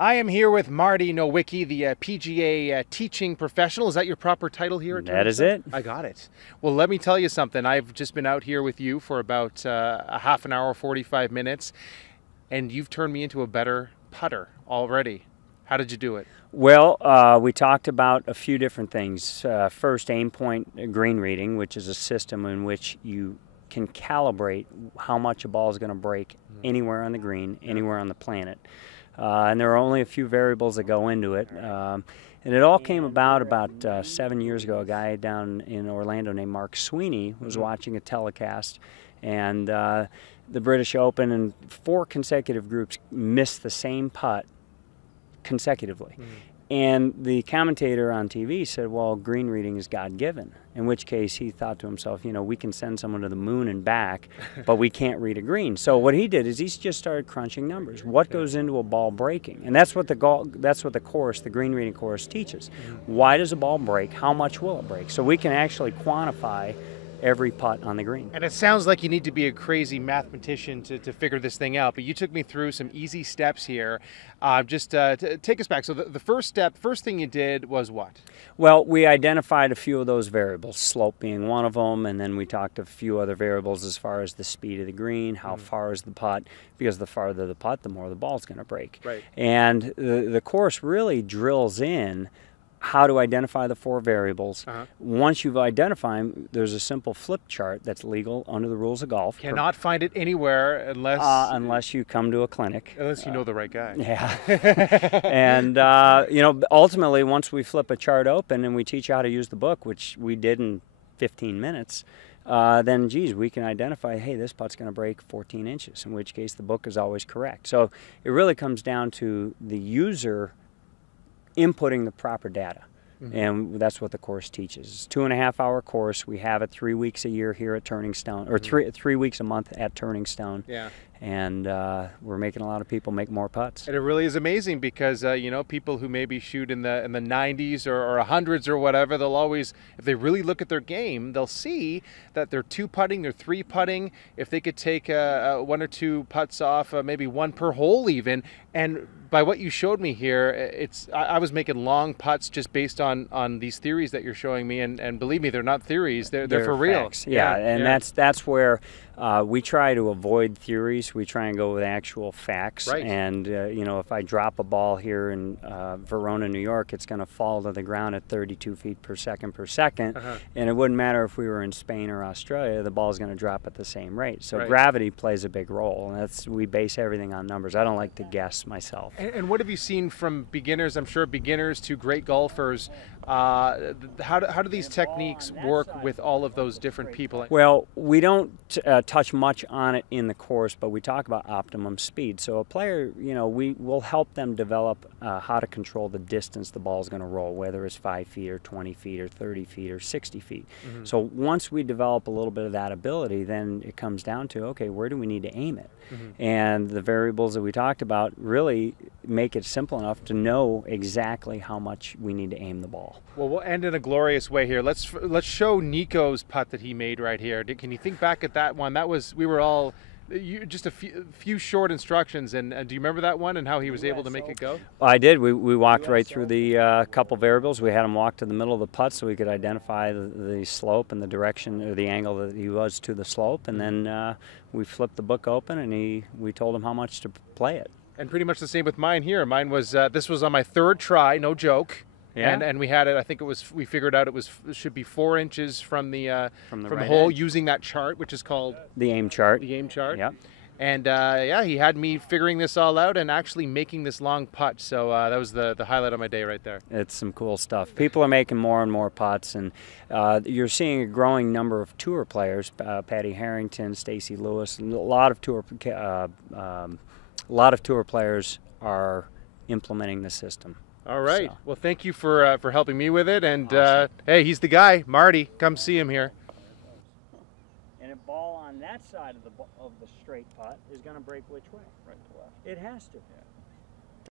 I am here with Marty Nowicki, the PGA teaching professional. Is that your proper title here at That is Central? it. I got it. Well, let me tell you something. I've just been out here with you for about a half an hour, 45 minutes, and you've turned me into a better putter already. How did you do it? Well, we talked about a few different things. First, AimPoint green reading, which is a system in which you can calibrate how much a ball is going to break anywhere on the green, anywhere on the planet. And there are only a few variables that go into it. And it all came about 7 years ago. A guy down in Orlando named Mark Sweeney was watching a telecast, and the British Open and 4 consecutive groups missed the same putt consecutively. And the commentator on TV said, well, green reading is God-given, in which case he thought to himself, you know, we can send someone to the moon and back, but we can't read a green. So what he did is he just started crunching numbers. What goes into a ball breaking? And that's what the course, the green reading course, teaches. Why does a ball break? How much will it break? So we can actually quantify every putt on the green. And it sounds like you need to be a crazy mathematician to figure this thing out, but you took me through some easy steps here. Just take us back. So the first thing you did was what? Well, we identified a few of those variables, slope being one of them, and then we talked a few other variables as far as the speed of the green, how far is the putt, because the farther the putt, the more the ball's going to break. Right. And the course really drills in how to identify the 4 variables. Once you've identified them, there's a simple flip chart that's legal under the rules of golf. Cannot find it anywhere unless you come to a clinic. Unless you know the right guy. Yeah. And, you know, ultimately, once we flip a chart open and we teach you how to use the book, which we did in 15 minutes, then, geez, we can identify, hey, this putt's going to break 14 inches, in which case the book is always correct. So it really comes down to the user inputting the proper data. And that's what the course teaches. It's a 2.5-hour course. We have it 3 weeks a year here at Turning Stone, or three weeks a month at Turning Stone. Yeah. And we're making a lot of people make more putts. And it really is amazing because you know, people who maybe shoot in the 90s or 100s or whatever, they'll always, if they really look at their game, they'll see that they're 2-putting, they're 3-putting. If they could take 1 or 2 putts off, maybe 1 per hole even, and by what you showed me here, I was making long putts just based on these theories that you're showing me, and believe me, they're not theories; they're for real. Facts. Yeah, and that's where we try to avoid theories. We try and go with actual facts. Right. And you know, if I drop a ball here in Verona, New York, it's going to fall to the ground at 32 feet per second, and it wouldn't matter if we were in Spain or Australia; the ball's going to drop at the same rate. So gravity plays a big role, and we base everything on numbers. I don't like to guess myself. And what have you seen from beginners? I'm sure beginners to great golfers. How do these techniques work with all of those different people? Well, we don't touch much on it in the course, but we talk about optimum speed. So a player, you know, we will help them develop how to control the distance the ball is going to roll, whether it's 5 feet or 20 feet or 30 feet or 60 feet. So once we develop a little bit of that ability, then it comes down to, okay, where do we need to aim it? And the variables that we talked about really make it simple enough to know exactly how much we need to aim the ball. Well, we'll end in a glorious way here. Let's show Nico's putt that he made right here. Can you think back at that one? That was, we were all just a few short instructions, and do you remember that one and how he was able to make it go? Well, I did. We walked right through the couple variables. We had him walk to the middle of the putt so we could identify the slope and the direction or the angle that he was to the slope, and then we flipped the book open and we told him how much to play it. And pretty much the same with mine here. Mine was this was on my 3rd try, no joke. Yeah. And we had it. I think we figured out it should be 4 inches from the hole using that chart, which is called the aim chart. The aim chart. Yep. And yeah, he had me figuring this all out and actually making this long putt. So that was the highlight of my day right there. It's some cool stuff. People are making more and more putts, and you're seeing a growing number of tour players. Patty Harrington, Stacey Lewis, a lot of tour players are implementing the system. All right. So. Well, thank you for helping me with it. And awesome. Hey, he's the guy, Marty. Come see him here. And a ball on that side of the straight putt is going to break which way? Right to left. It has to. Yeah.